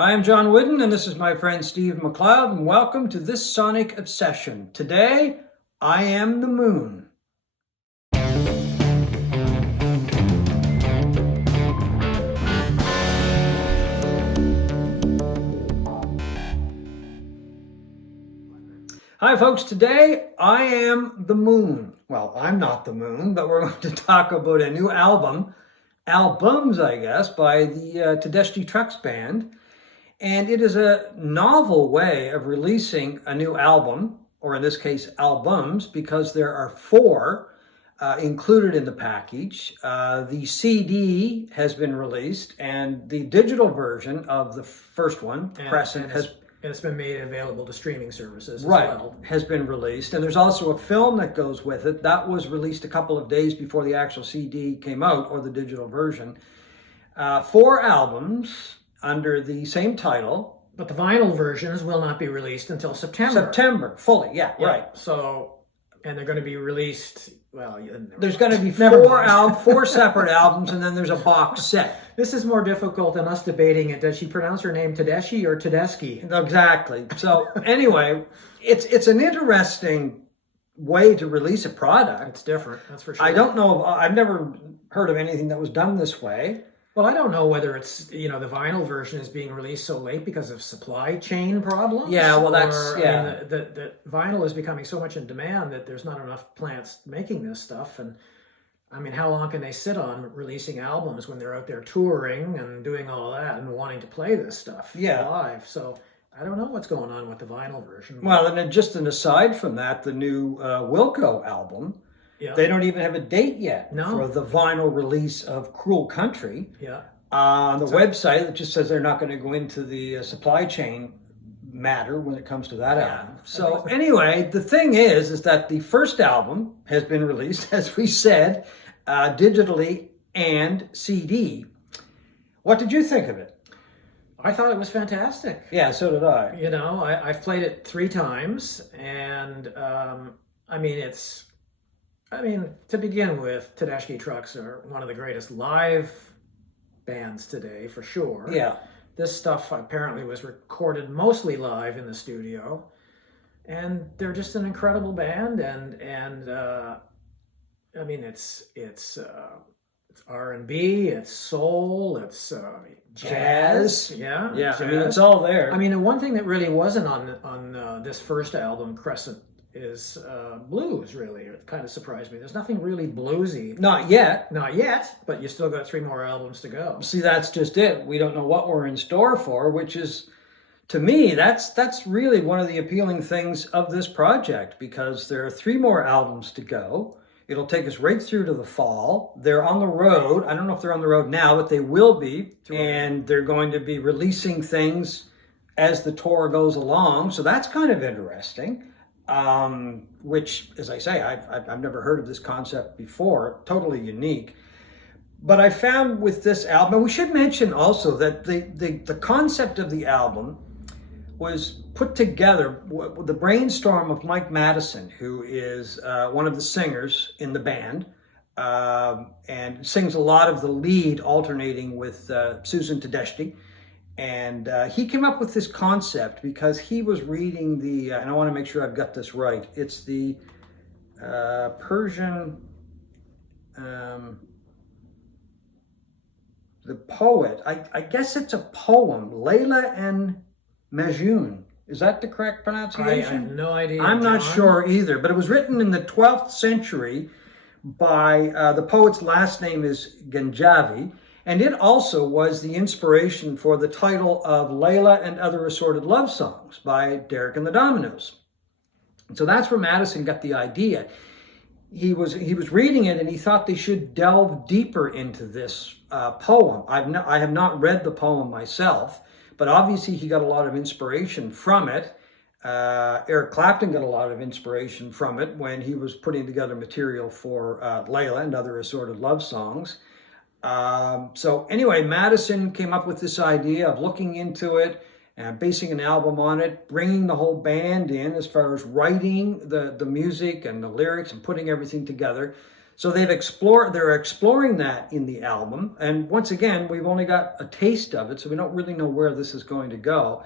Hi, I'm John Whidden, and this is my friend Steve McLeod, and welcome to this Sonic Obsession. Today, I am the moon. Hi, folks. Today, I am the moon. Well, I'm not the moon, but we're going to talk about a new albums, I guess, by the Tedeschi Trucks Band. And it is a novel way of releasing a new album, or in this case, albums, because there are four included in the package. The CD has been released, and the digital version of the first one, Crescent, it's been made available to streaming services as well. Has been released. And there's also a film that goes with it. That was released a couple of days before the actual CD came out, or the digital version. Four albums under the same title. But the vinyl versions will not be released until September. September, fully, yeah. Right. So, and they're going to be released, there's going to be four separate albums, and then there's a box set. This is more difficult than us debating it. Does she pronounce her name Tedeschi or Tedeschi? Exactly. So anyway, it's an interesting way to release a product. It's different, that's for sure. I don't know, I've never heard of anything that was done this way. Well, I don't know whether it's, the vinyl version is being released so late because of supply chain problems. Yeah, well, that's, the vinyl is becoming so much in demand that there's not enough plants making this stuff. And I mean, how long can they sit on releasing albums when they're out there touring and doing all of that and wanting to play this stuff live? So I don't know what's going on with the vinyl version. Well, and then just an aside from that, the new Wilco album, they don't even have a date yet for the vinyl release of Cruel Country. On the website, it just says they're not going to go into the supply chain matter when it comes to that album. So anyway, the thing is that the first album has been released, as we said, digitally and CD. What did you think of it? I thought it was fantastic. Yeah, so did I. I've played it 3 times, and to begin with, Tedeschi Trucks are one of the greatest live bands today, for sure. Yeah. This stuff apparently was recorded mostly live in the studio, and they're just an incredible band. It's R&B, it's soul, it's jazz. Yeah. Jazz. It's all there. The one thing that really wasn't on this first album, Crescent, is blues. Really, it kind of surprised me. There's nothing really bluesy. Not yet, but you still got 3 more albums to go. See, that's just it. We don't know what we're in store for, which is, to me, that's really one of the appealing things of this project, because there are 3 more albums to go. It'll take us right through to the fall. They're on the road. I don't know if they're on the road now, but they will be, and they're going to be releasing things as the tour goes along. So that's kind of interesting. Which, as I say, I've never heard of this concept before, totally unique. But I found with this album, we should mention also that the concept of the album was put together with the brainstorm of Mike Madison, who is one of the singers in the band, and sings a lot of the lead, alternating with Susan Tedeschi. And he came up with this concept because he was reading and I want to make sure I've got this right. It's the Persian, the poet. I guess it's a poem, Layla and Majnun. Is that the correct pronunciation? I have no idea. I'm not sure either, but it was written in the 12th century by, the poet's last name is Ganjavi. And it also was the inspiration for the title of Layla and Other Assorted Love Songs by Derek and the Dominos. And so that's where Madison got the idea. He was reading it, and he thought they should delve deeper into this poem. I have not read the poem myself, but obviously he got a lot of inspiration from it. Eric Clapton got a lot of inspiration from it when he was putting together material for Layla and Other Assorted Love Songs. So anyway, Madison came up with this idea of looking into it and basing an album on it, bringing the whole band in as far as writing the music and the lyrics and putting everything together. So they're exploring that in the album. And once again, we've only got a taste of it, so we don't really know where this is going to go.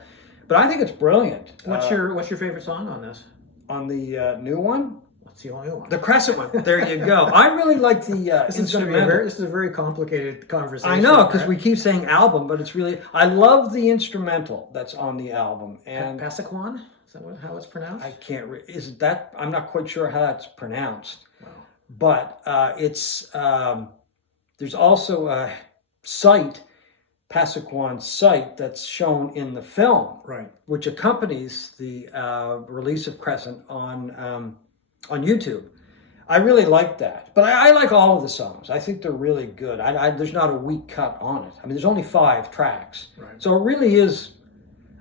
But I think it's brilliant. What's your favorite song on this? On the new one? What's the only one? The Crescent one. There you go. I really like the This is a very complicated conversation. I know, because we keep saying album, but it's really, I love the instrumental that's on the album. And Passaquan? Is that how it's pronounced? I can't, is that, I'm not quite sure how that's pronounced. Wow. But there's also a site, Passaquan site, that's shown in the film, right, which accompanies the release of Crescent on YouTube. I really like that, but I like all of the songs. I think they're really good. There's not a weak cut on it. I mean, there's only 5 tracks, right. So it really is,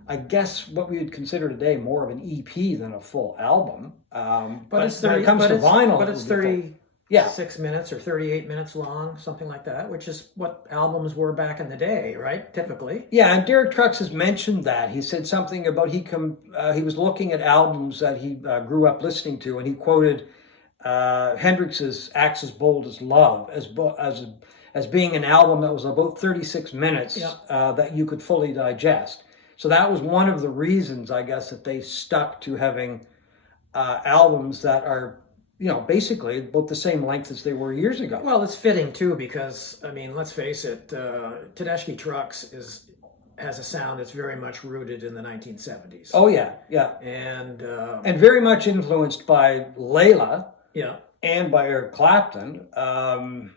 I guess, what we would consider today more of an EP than a full album. But it's when it comes to vinyl, but it's 36 minutes or 38 minutes long, something like that, which is what albums were back in the day, right? Typically. Yeah, and Derek Trucks has mentioned that. He said something about he was looking at albums that he grew up listening to, and he quoted Hendrix's "Axe as Bold as Love" as being an album that was about 36 minutes, that you could fully digest. So that was one of the reasons, I guess, that they stuck to having albums that are, basically about the same length as they were years ago. Well, it's fitting too, because I mean, let's face it, Tedeschi Trucks has a sound that's very much rooted in the 1970s. Oh yeah, yeah, and very much influenced by Layla. Yeah, and by Eric Clapton. The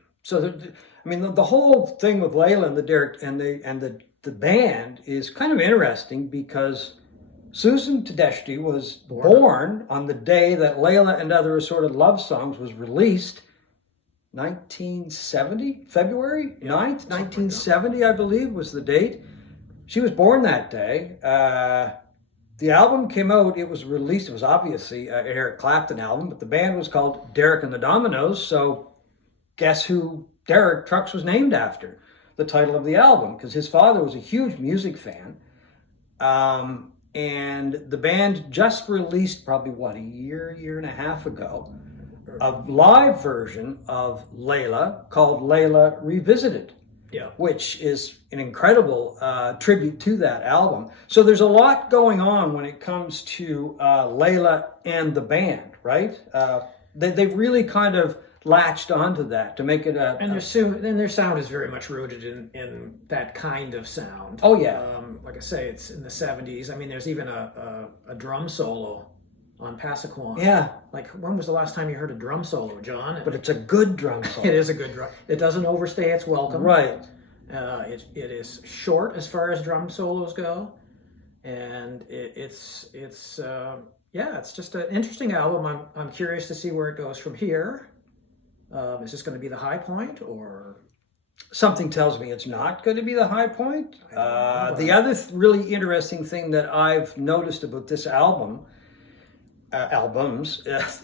whole thing with Layla and the band is kind of interesting, because Susan Tedeschi was born on the day that Layla and Other Assorted Love Songs was released, 1970, February 9th, 1970, I believe, was the date. She was born that day. The album came out, it was released, it was obviously an Eric Clapton album, but the band was called Derek and the Dominoes, so guess who Derek Trucks was named after? The title of the album, because his father was a huge music fan. And the band just released probably, a year and a half ago, a live version of Layla called Layla Revisited. Yeah, which is an incredible tribute to that album. So there's a lot going on when it comes to Layla and the band, right? They've really kind of latched onto that to make it a... And their sound is very much rooted in that kind of sound. Oh, yeah. Like I say, it's in the 70s. I mean, there's even a drum solo on Passaquan. Yeah. Like, when was the last time you heard a drum solo, John? But it's a good drum solo. It is a good drum. It doesn't overstay its welcome. Right. It is short as far as drum solos go, and it's just an interesting album. I'm curious to see where it goes from here. Is this going to be the high point, or... Something tells me it's not going to be the high point. The other really interesting thing that I've noticed about this albums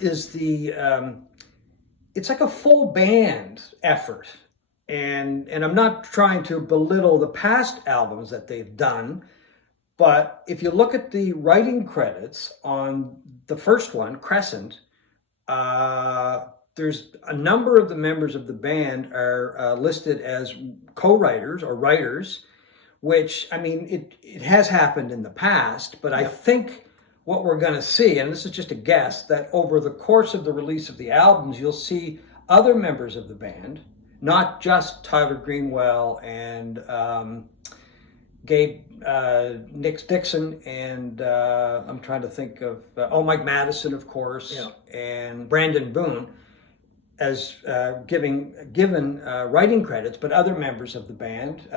is it's like a full band effort, and I'm not trying to belittle the past albums that they've done, but if you look at the writing credits on the first one, Crescent, there's a number of the members of the band are listed as co-writers or writers, which, I mean, it has happened in the past, but I think what we're going to see, and this is just a guess, that over the course of the release of the albums, you'll see other members of the band, not just Tyler Greenwell and Gabe Nick Dixon, and I'm trying to think of, Mike Madison, of course, and Brandon Boone, as given writing credits, but other members of the band.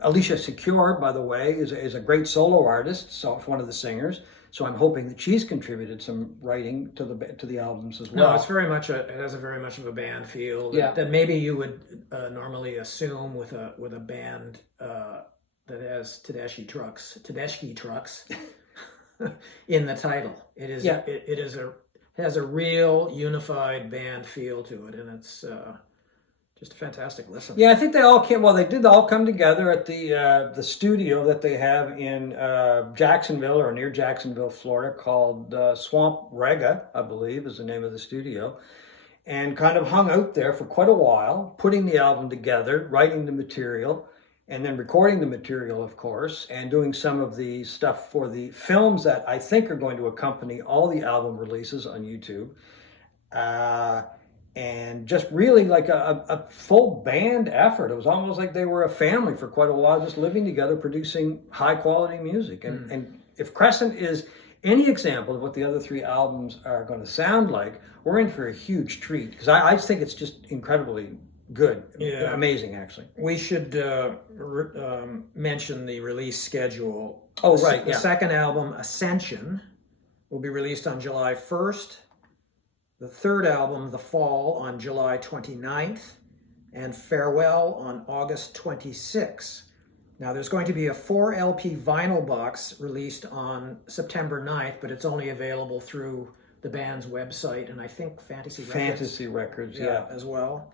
Alicia Secure, by the way, is a great solo artist, so it's one of the singers. So I'm hoping that she's contributed some writing to the albums as well. No, it's very much it has a very much of a band feel that maybe you would normally assume with a band that has Tedeschi Trucks in the title. It is it has a real unified band feel to it, and it's just a fantastic listen. Yeah, I think they did all come together at the studio that they have in Jacksonville, or near Jacksonville, Florida, called Swamp Rega, I believe is the name of the studio. and kind of hung out there for quite a while, putting the album together, writing the material, and then recording the material, of course, and doing some of the stuff for the films that I think are going to accompany all the album releases on YouTube. And just really like a full band effort. It was almost like they were a family for quite a while, just living together, producing high quality music. And if Crescent is any example of what the other three albums are going to sound like, we're in for a huge treat, because I just think it's just incredibly good. Yeah. Amazing, actually. We should mention the release schedule. Oh, right, The yeah. second album, Ascension, will be released on July 1st. The third album, The Fall, on July 29th. And Farewell on August 26th. Now, there's going to be a 4 LP vinyl box released on September 9th, but it's only available through the band's website, and I think Fantasy Records, yeah. as well.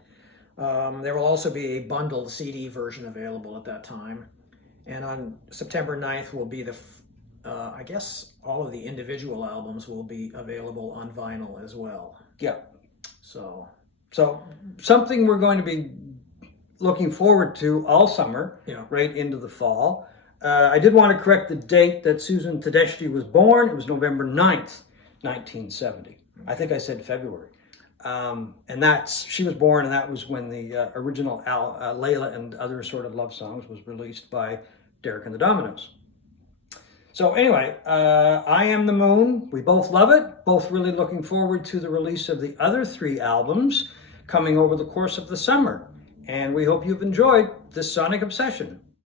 There will also be a bundled CD version available at that time. And on September 9th will be I guess all of the individual albums will be available on vinyl as well. Yeah. So something we're going to be looking forward to all summer, Yeah. right into the fall. I did want to correct the date that Susan Tedeschi was born. It was November 9th, 1970. I think I said February. And she was born, and that was when the original Layla and Other Assorted Love Songs was released by Derek and the Dominoes. So anyway, I Am the Moon. We both love it. Both really looking forward to the release of the other three albums coming over the course of the summer. And we hope you've enjoyed this Sonic Obsession.